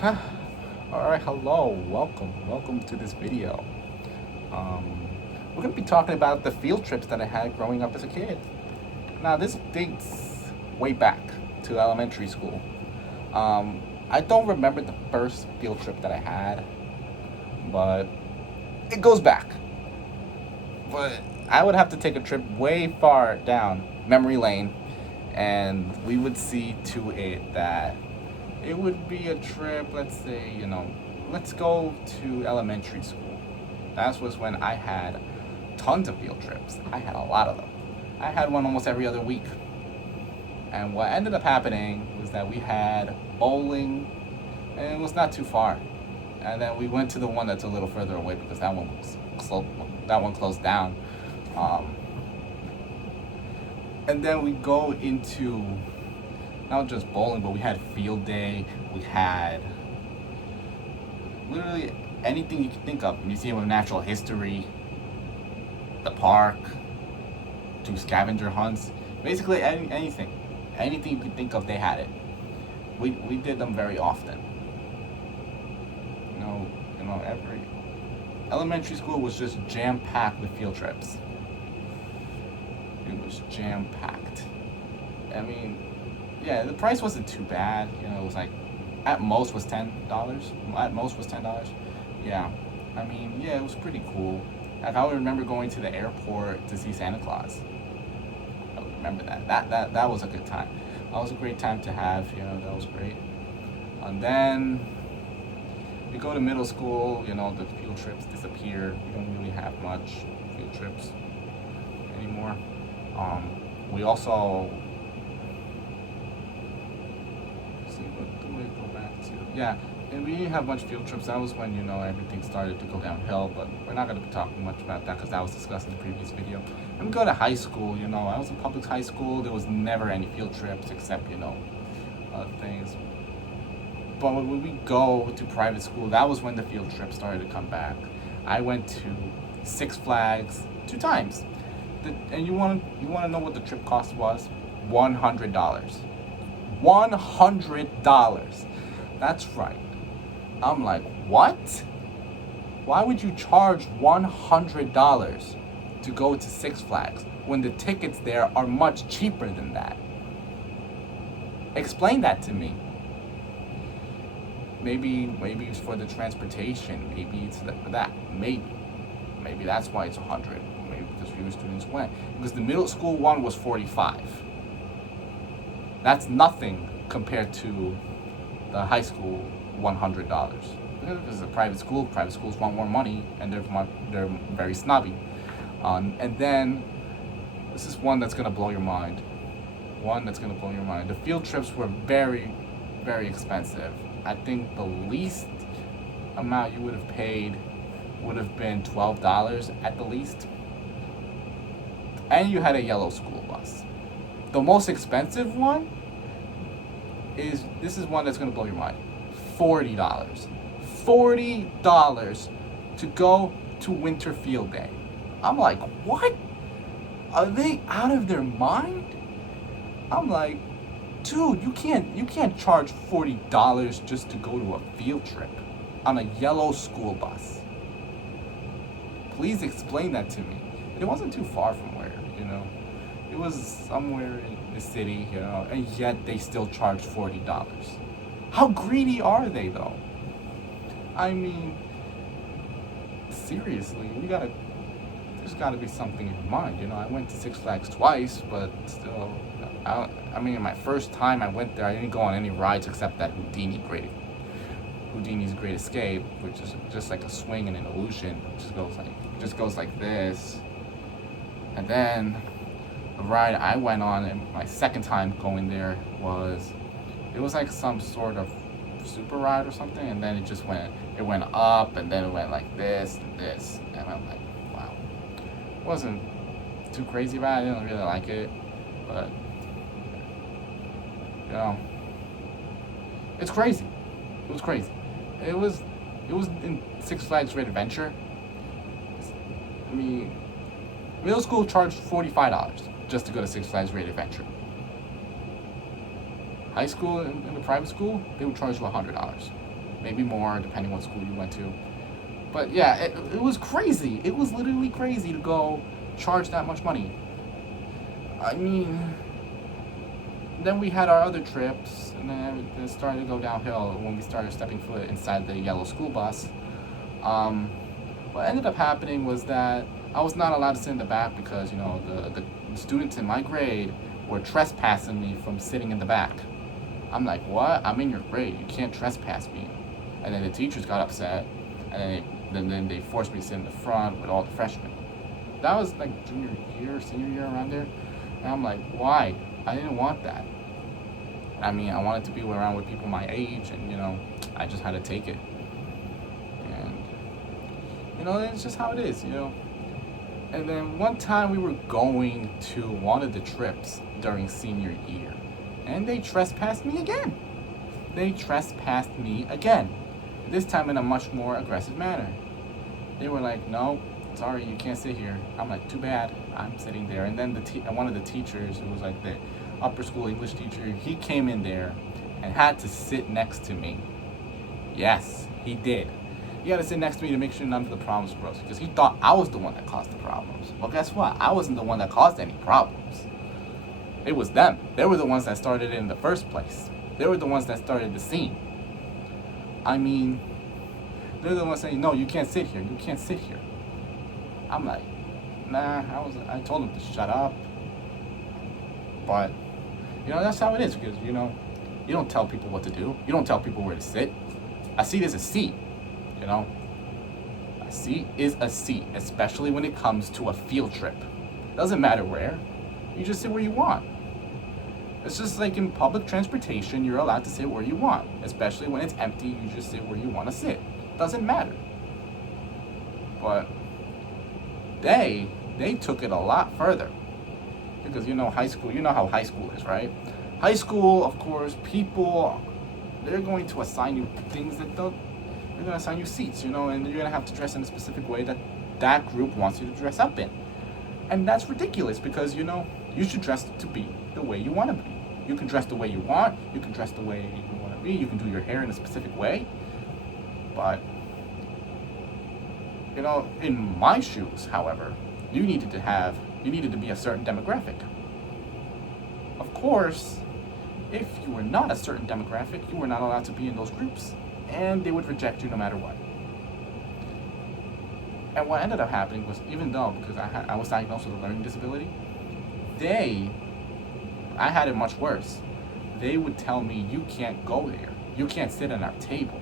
Huh. Alright, hello, welcome to this video. Um, we're going to be talking about the field trips that I had growing up as a kid. Now, this dates way back to elementary school. I don't remember the first field trip that I had, but it goes back. But I would have to take a trip way far down memory lane, and we would see to it that it would be a trip. Let's say, let's go to elementary school. That was when I had tons of field trips. I had a lot of them. I had one almost every other week. And what ended up happening was that we had bowling, and it was not too far. And then we went to the one that's a little further away because that one closed down. Um, and then we go into not just bowling, but we had field day. We had literally anything you can think of: Museum of Natural History, the park, do scavenger hunts. Basically, anything you could think of, they had it. We did them very often. Every elementary school was just jam packed with field trips. It was jam packed. I mean, yeah, the price wasn't too bad. It was like at most was $10. At most was $10. Yeah, I mean, yeah, it was pretty cool. Like I would remember going to the airport to see Santa Claus. I would remember that. That was a good time. That was a great time to have. That was great. And then we go to middle school. The field trips disappear. We don't really have much field trips anymore. We also let's see, what do we go back to? Yeah, and we didn't have much field trips. That was when everything started to go downhill. But we're not going to be talking much about that because that was discussed in the previous video. And we go to high school. I was in public high school. There was never any field trips except other things. But when we go to private school, that was when the field trip started to come back. I went to Six Flags 2 times. And you want to know what the trip cost was? $100. $100. That's right. I'm like, what? Why would you charge $100 to go to Six Flags when the tickets there are much cheaper than that? Explain that to me. Maybe it's for the transportation. Maybe it's for that. Maybe that's why it's 100. Maybe because fewer students went. Because the middle school one was 45. That's nothing compared to the high school $100. Because it's a private school. Private schools want more money, and they're very snobby. And then this is one that's gonna blow your mind. The field trips were very, very expensive. I think the least amount you would have paid would have been $12 at the least. And you had a yellow school bus. The most expensive one this is one that's going to blow your mind. $40. $40 to go to winter field day. I'm like, what? Are they out of their mind? I'm like, dude, you can't charge $40 just to go to a field trip on a yellow school bus. Please explain that to me. It wasn't too far from where, it was somewhere in the city, and yet they still charged $40. How greedy are they though? I mean, seriously, there's gotta be something in mind. I went to Six Flags twice, but still, I mean, my first time I went there, I didn't go on any rides except that Houdini's Great Escape, which is just like a swing and an illusion. It just goes like this. And then the ride I went on, and my second time going there it was like some sort of super ride or something, and then it went up, and then it went like this and this, and I'm like, wow. It wasn't too crazy about it. I didn't really like it, but it's crazy. It was crazy. It was in Six Flags Great Adventure. I mean, middle school charged $45 just to go to Six Flags Great Adventure. High school and the private school, they would charge you $100. maybe more, depending what school you went to. But yeah, it was crazy. It was literally crazy to go charge that much money. I mean, then we had our other trips, and then it started to go downhill when we started stepping foot inside the yellow school bus. Um, what ended up happening was that I was not allowed to sit in the back because, the students in my grade were trespassing me from sitting in the back. I'm like, what? I'm in your grade. You can't trespass me. And then the teachers got upset, and then they forced me to sit in the front with all the freshmen. That was like junior year, senior year, around there. And I'm like, why? I didn't want that. I mean, I wanted to be around with people my age, and I just had to take it. And it's just how it is. And then one time we were going to one of the trips during senior year, and they trespassed me again. This time in a much more aggressive manner. They were like, no, sorry, you can't sit here. I'm like, too bad, I'm sitting there. And then one of the teachers, who was like the upper school English teacher, he came in there and had to sit next to me. Yes, he did. He had to sit next to me to make sure none of the problems arose, because he thought I was the one that caused the problems. Well, guess what? I wasn't the one that caused any problems. It was them. They were the ones that started it in the first place. They were the ones that started the scene. I mean, they're the ones saying, no, you can't sit here. You can't sit here. I'm like, nah, I told them to shut up. But, that's how it is, because, you don't tell people what to do. You don't tell people where to sit. A seat is a seat, A seat is a seat, especially when it comes to a field trip. Doesn't matter where. You just sit where you want. It's just like in public transportation, you're allowed to sit where you want. Especially when it's empty, you just sit where you want to sit. Doesn't matter. But they took it a lot further. Because high school, how high school is, right? High school, of course, people, they're going to assign you things they're going to assign you seats, and you're going to have to dress in a specific way that group wants you to dress up in. And that's ridiculous, because, you should dress to be the way you want to be. You can dress the way you want, you can dress the way you want to be, you can do your hair in a specific way. But, in my shoes, however, you needed to be a certain demographic. Of course, if you were not a certain demographic, you were not allowed to be in those groups, and they would reject you no matter what. And what ended up happening was, even though, because I was diagnosed with a learning disability, I had it much worse. They would tell me, you can't go there. You can't sit at our table.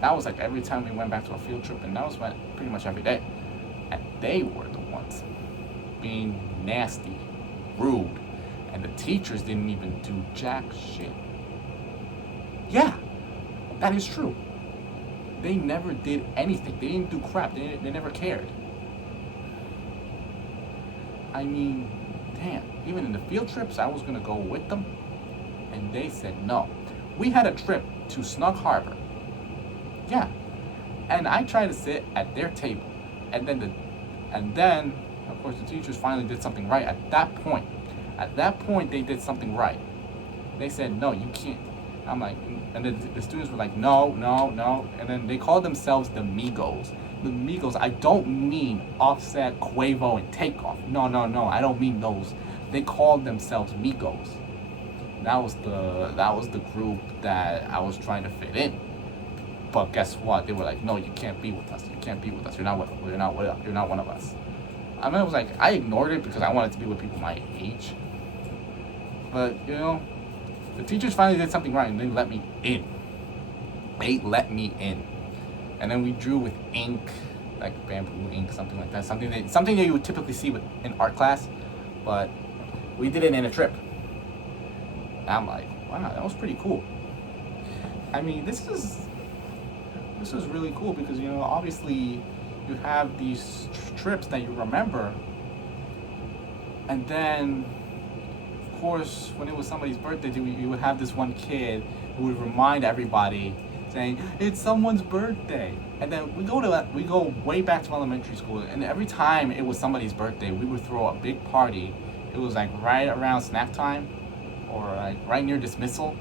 That was like every time we went back to a field trip, and that was pretty much every day. And they were the ones being nasty, rude, and the teachers didn't even do jack shit. Yeah, that is true. They never did anything. They didn't do crap. They never cared. I mean, damn. Even in the field trips, I was going to go with them, and they said no. We had a trip to Snug Harbor. Yeah. And I tried to sit at their table. And then, of course, the teachers finally did something right at that point. At that point, they did something right. They said, no, you can't. I'm like, and the students were like, no. And then they called themselves the Migos. The Migos, I don't mean Offset, Quavo, and Takeoff. No, I don't mean those. They called themselves Migos. That was the group that I was trying to fit in. But guess what? They were like, no, you can't be with us. You can't be with us. You're not one of us. I mean, it was like, I ignored it because I wanted to be with people my age. But, the teachers finally did something right, and they let me in. They let me in. And then we drew with ink, like bamboo ink, something like that. Something that you would typically see in art class. But we did it in a trip. And I'm like, wow, that was pretty cool. I mean, this is really cool because, obviously you have these trips that you remember. And then, of course, when it was somebody's birthday, you would have this one kid who would remind everybody, saying, it's someone's birthday. And then we go way back to elementary school, and every time it was somebody's birthday, we would throw a big party. It was like right around snack time, or like right near dismissal.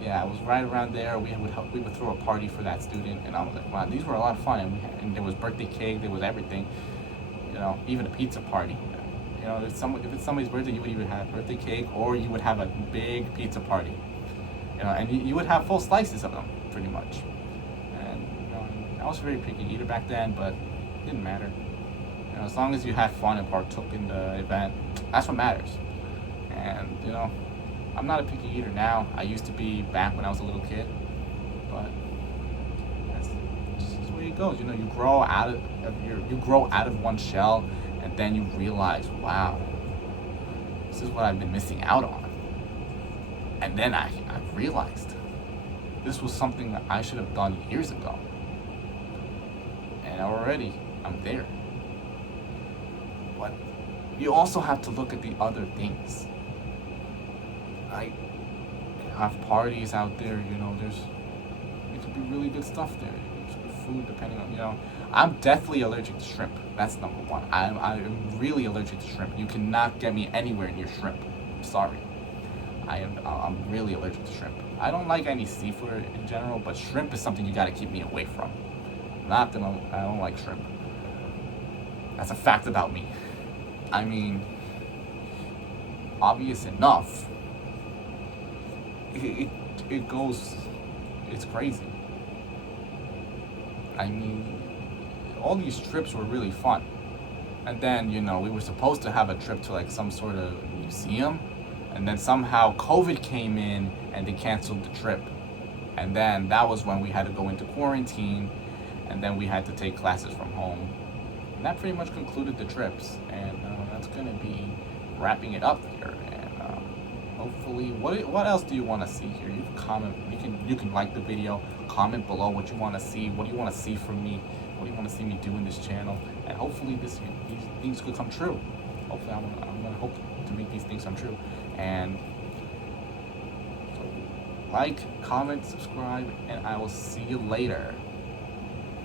Yeah, it was right around there. We would throw a party for that student, and I was like, wow, these were a lot of fun. And there was birthday cake, there was everything. Even a pizza party. If it's somebody's birthday, you would even have birthday cake, or you would have a big pizza party. And you would have full slices of them, pretty much. And I was a very picky eater back then, but it didn't matter. As long as you had fun and partook in the event, that's what matters. And I'm not a picky eater now. I used to be back when I was a little kid, but that's just the way it goes. You grow out of one shell, and then you realize, wow, this is what I've been missing out on. And then I realized this was something that I should have done years ago, and already I'm there. But you also have to look at the other things. Like, have parties out there, it could be really good stuff there. It's good food, depending on. I'm definitely allergic to shrimp. That's number one. I'm really allergic to shrimp. You cannot get me anywhere near shrimp. I'm sorry. I'm really allergic to shrimp. I don't like any seafood in general, but shrimp is something you gotta keep me away from. I don't like shrimp. That's a fact about me. I mean, obvious enough. It goes, it's crazy. I mean, all these trips were really fun. And then, we were supposed to have a trip to like some sort of museum. And then somehow COVID came in and they canceled the trip. And then that was when we had to go into quarantine. And then we had to take classes from home. And that pretty much concluded the trips. And that's going to be wrapping it up here. Hopefully, what else do you want to see here? You can comment. You can like the video. Comment below what you want to see. What do you want to see from me? What do you want to see me do in this channel? And hopefully, these things could come true. Hopefully, I'm gonna hope to make these things come true. And so, like, comment, subscribe, and I will see you later.